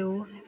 2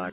8।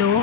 2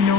9।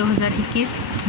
2021।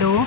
2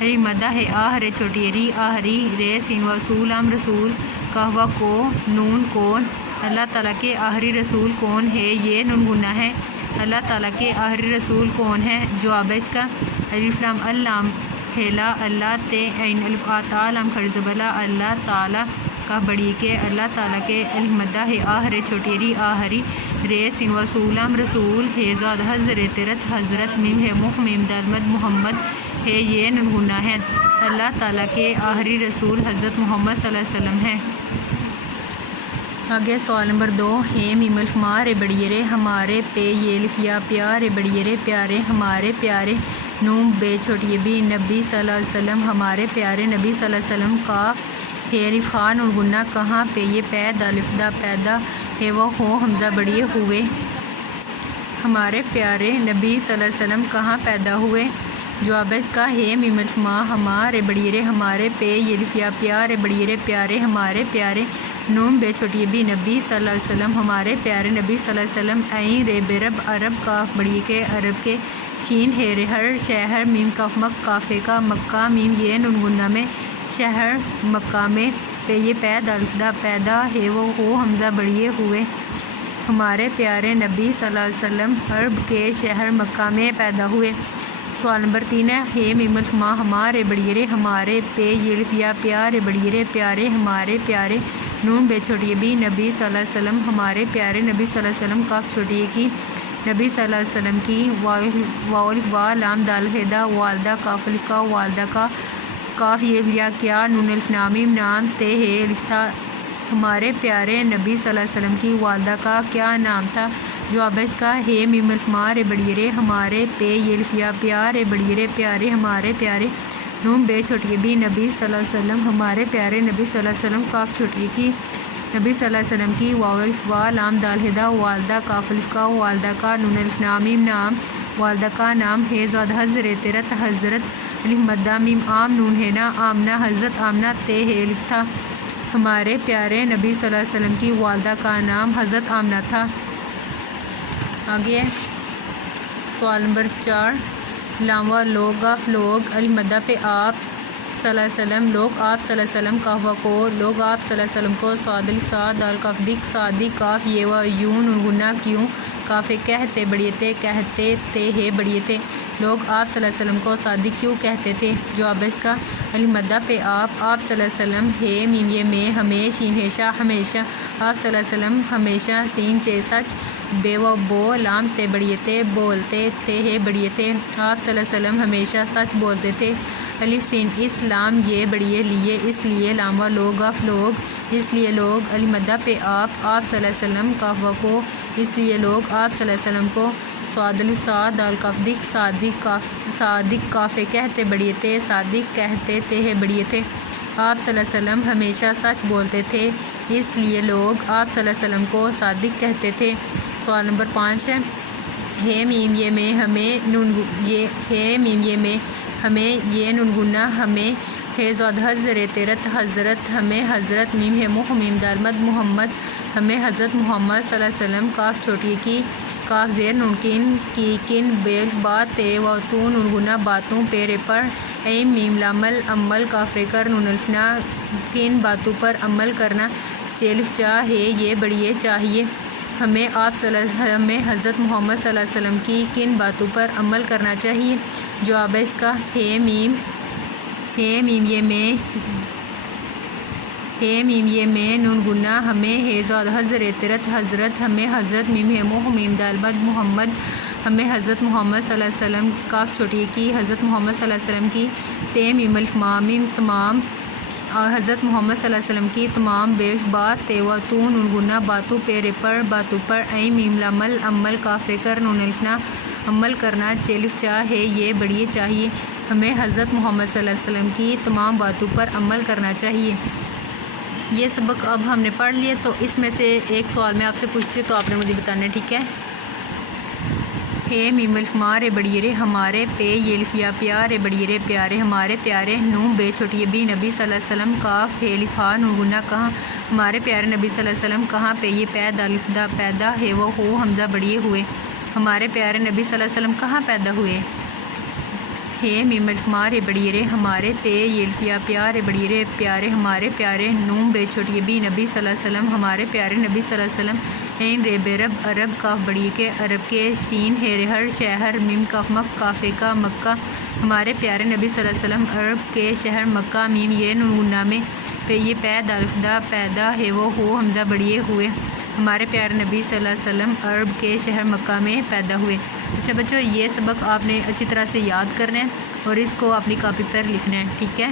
ری مدہ ہے آہر چھوٹی ری آہری رے سین و رسول ام رسول کہوہ کو نون کون اللہ تعالیٰ کے آخری رسول کون ہے یہ نون گنہ ہے اللہ تعالیٰ کے آخری رسول کون ہے جواب اس کا الف لام اللام ہیلا اللہ تے عین الف آتا لام خرزبلا اللہ تعالیٰ کا بڑی کے اللہ تعالیٰ کے الف مدہ ہے آہر چھوٹی ری آہری رے سین و رسولم رسول ہے زاد حضرت حضرت میم ہے میم دال مد محمد ہے یہ نون گنہ ہے اللہ تعالیٰ کے آخری رسول حضرت محمد صلی اللہ علیہ وسلم ہے۔ آگے سوال نمبر 2 ہے میم الف ما رے بڑی رے ہمارے پہ یہ الف یا پیارے بڑی رے پیارے ہمارے پیارے نون بے چھوٹی بی نبی صلی اللہ علیہ وسلم ہمارے پیارے نبی صلی اللہ علیہ وسلم کاف ہے الف خان اور گنہ کہاں پہ یہ پید الف دا پیدا ہے وہ ہو حمزہ بڑیے ہوئے ہمارے پیارے نبی صلی اللہ علیہ وسلم کہاں پیدا ہوئے جواب اس کا ہے میم الف ما ہمارے بڑی رے ہمارے پہ یہ الف یا پیارے بڑی رے پیارے ہمارے پیارے نون بے چھوٹی بی نبی صلی اللہ علیہ وسلم ہمارے پیارے نبی صلی اللہ علیہ وسلم عین رے برب عرب کاف بڑی کے عرب کے شین ہے ہر شہر میم کاف مک کافے کا مکہ میم یہ نون گنہ میں شہر مکہ میں پہ یہ پید الف دا پیدا ہے وہ ہو حمزہ بڑیے ہوئے ہمارے پیارے نبی صلی اللہ علیہ وسلم عرب کے شہر مکہ میں پیدا ہوئے۔ سوال نمبر 3 ہے میم الف ما ہمارے بڑی رے ہمارے پہ یہ الف یا پیارے بڑی رے پیارے ہمارے پیارے نون بے چھوٹی بی نبی صلی اللہ علیہ وسلم ہمارے پیارے نبی صلی اللہ علیہ وسلم کاف چھوٹی کی نبی صلی اللہ علیہ وسلم کی واو الف وا لام دال ہدا والدہ کاف الف کا والدہ کا کاف یہ یا کیا نون الف نامیم نام تے ہے الف تھا ہمارے پیارے نبی صلی اللہ علیہ وسلم کی والدہ کا کیا نام تھا جواب اس کا ہے میم الف ما رے بڑی رے ہمارے پہ یہ الف یا پیارے بڑی رے پیارے ہمارے پیارے نون بے چھوٹی بی نبی صلی اللہ علیہ وسلم ہمارے پیارے نبی صلی اللہ علیہ وسلم کاف چھوٹی کی نبی صلی اللہ علیہ وسلم کی واو الف وا لام دال ہدا والدہ کاف الف کا والدہ کا نون الف نامیم نام والدہ کا نام ہے زاد حضرت حضرت الف مدہ میم عام نون ہے نا آمنہ حضرت آمنہ تے ہے الف تھا ہمارے پیارے نبی صلی اللہ علیہ وسلم کی والدہ کا نام حضرت آمنہ تھا۔ آگے سوال نمبر 4 لاوا لوگ آف لوگ المدہ پہ آپ صلی اللہ علیہ وسلم لوگ آپ صلی اللہ علیہ وسلم کہوہ کو لوگ آپ صلی اللہ علیہ وسلم کو صاد الف صاد دال کاف دک صادق کاف یہ و یون گنہ کیوں کافے کہتے بڑیے تھے کہتے تے ہے بڑیے تھے لوگ آپ صلی اللہ علیہ وسلم کو صادق کیوں کہتے تھے جواب اس کا المدہ پہ آپ صلی اللہ علیہ وسلم ہے میم یہ میں ہمیشہ ہمیشہ ہمیشہ آپ صلی اللہ علیہ وسلم ہمیشہ سین چے سچ بے و بو لام تے بڑیے تھے بولتے تے ہے بڑیے تھے آپ صلی اللہ علیہ وسلم ہمیشہ سچ بولتے تھے الف سین اسلام یہ بڑیے لیے اس لیے لام و لوگ آف لوگ اس لیے لوگ المدہ پہ آپ صلی اللہ علیہ وسلم کہوہ کو اس لیے لوگ آپ صلی اللہ علیہ وسلم کو صاد الف صاد دال کاف دک صادق کافے کہتے بڑیے تھے صادق کہتے تے ہے بڑیے تھے آپ صلی اللہ علیہ وسلم ہمیشہ سچ بولتے تھے اس لیے لوگ آپ صلی اللہ علیہ وسلم کو صادق کہتے تھے۔ سوال نمبر 5 ہے میم یہ میں ہمیں نون یہ ہے میم یہ میں ہمیں یہ نون گنہ ہمیں ہے زاد حضرت حضرت ہمیں حضرت میم ہے میم دال مد محمد ہمیں حضرت محمد صلی اللہ علیہ وسلم کاف چھوٹی کی کاف زیر نون کن کی کن بیل بات تے و تو نون گنہ باتوں پیرے پر اے میم لامل عمل کافرے کر نون الفنا کن باتوں پر عمل کرنا چیلف چاہ ہے یہ بڑیے چاہیے ہمیں ہمیں حضرت محمد صلی اللہ علیہ وسلم کی کن باتوں پر عمل کرنا چاہیے جواب اس کا ہے میم یہ میں نون گنہ ہمیں ہے زاد حضرت ہمیں حضرت میم ہے میم دال مد محمد ہمیں حضرت محمد صلی اللہ علیہ وسلم کاف چھوٹی کی حضرت محمد صلی اللہ علیہ وسلم کی تے میم الف میم تمام حضرت محمد صلی اللہ علیہ وسلم کی تمام بے بات تے و تو نون گنہ باتوں پیرے پر باتوں پر اے میم لامل عمل کافرے کر نون الفنا عمل کرنا چیلف چاہ ہے یہ بڑیے چاہیے ہمیں حضرت محمد صلی اللہ علیہ وسلم کی تمام باتوں پر عمل کرنا چاہیے۔ یہ سبق اب ہم نے پڑھ لیا تو اس میں سے ایک سوال میں آپ سے پوچھتی تو آپ نے مجھے بتانا ہے ٹھیک ہے۔ ہے میم الف ما رے بڑی رے ہمارے پہ یہ الف یا پیارے بڑی رے پیارے ہمارے پیارے نون بے چھوٹی بی نبی صلی اللہ علیہ وسلم کاف ہے الف ہا نون گنہ کہاں ہمارے پیارے نبی صلی اللہ علیہ وسلم کہاں پہ یہ پید الف دا پیدا ہے وہ ہو حمزہ بڑیے ہوئے ہمارے پیارے نبی صلی اللہ علیہ وسلم کہاں پیدا ہوئے ہے میم الف مار بڑی رے ہمارے پہ یہ الفیا پیارے بڑی رے پیارے ہمارے پیارے نون بے چھوٹی بی نبی صلی اللہ علیہ وسلم ہمارے پیارے نبی صلی اللہ علیہ وسلم عین رے بے رب عرب کاف بڑی کے عرب کے شین ہے ہر شہر میم کاف مک کافے کا مکہ ہمارے پیارے نبی صلی اللہ علیہ وسلم عرب کے شہر مکہ میم یہ نون نامے پہ یہ پید الفدا پیدا ہے وہ ہو حمزہ بڑیے ہوئے ہمارے پیارے نبی صلی اللہ علیہ وسلم عرب کے شہر مکہ میں پیدا ہوئے۔ اچھا بچوں، یہ سبق آپ نے اچھی طرح سے یاد کرنا ہے اور اس کو اپنی کاپی پر لکھنا ہے، ٹھیک ہے۔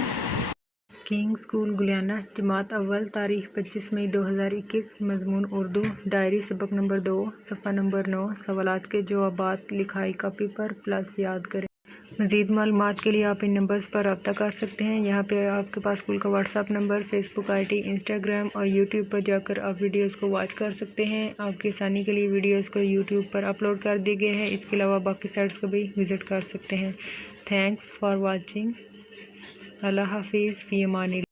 کنگ اسکول گلیانہ، جماعت اول، تاریخ 25 مئی 2021، مضمون اردو، ڈائری سبق نمبر 2، صفحہ نمبر 9، سوالات کے جوابات لکھائی کاپی پر پلس یاد کریں۔ مزید معلومات کے لیے آپ ان نمبرز پر رابطہ کر سکتے ہیں۔ یہاں پہ آپ کے پاس اسکول کا واٹس ایپ نمبر، Facebook ID, Instagram اور یوٹیوب پر جا کر آپ ویڈیوز کو واچ کر سکتے ہیں۔ آپ کی آسانی کے لیے ویڈیوز کو یوٹیوب پر اپلوڈ کر دیے گئے ہیں۔ اس کے علاوہ باقی سائٹس کو بھی وزٹ کر سکتے ہیں۔ Thanks for watching. اللہ حافظ، فی امان اللہ۔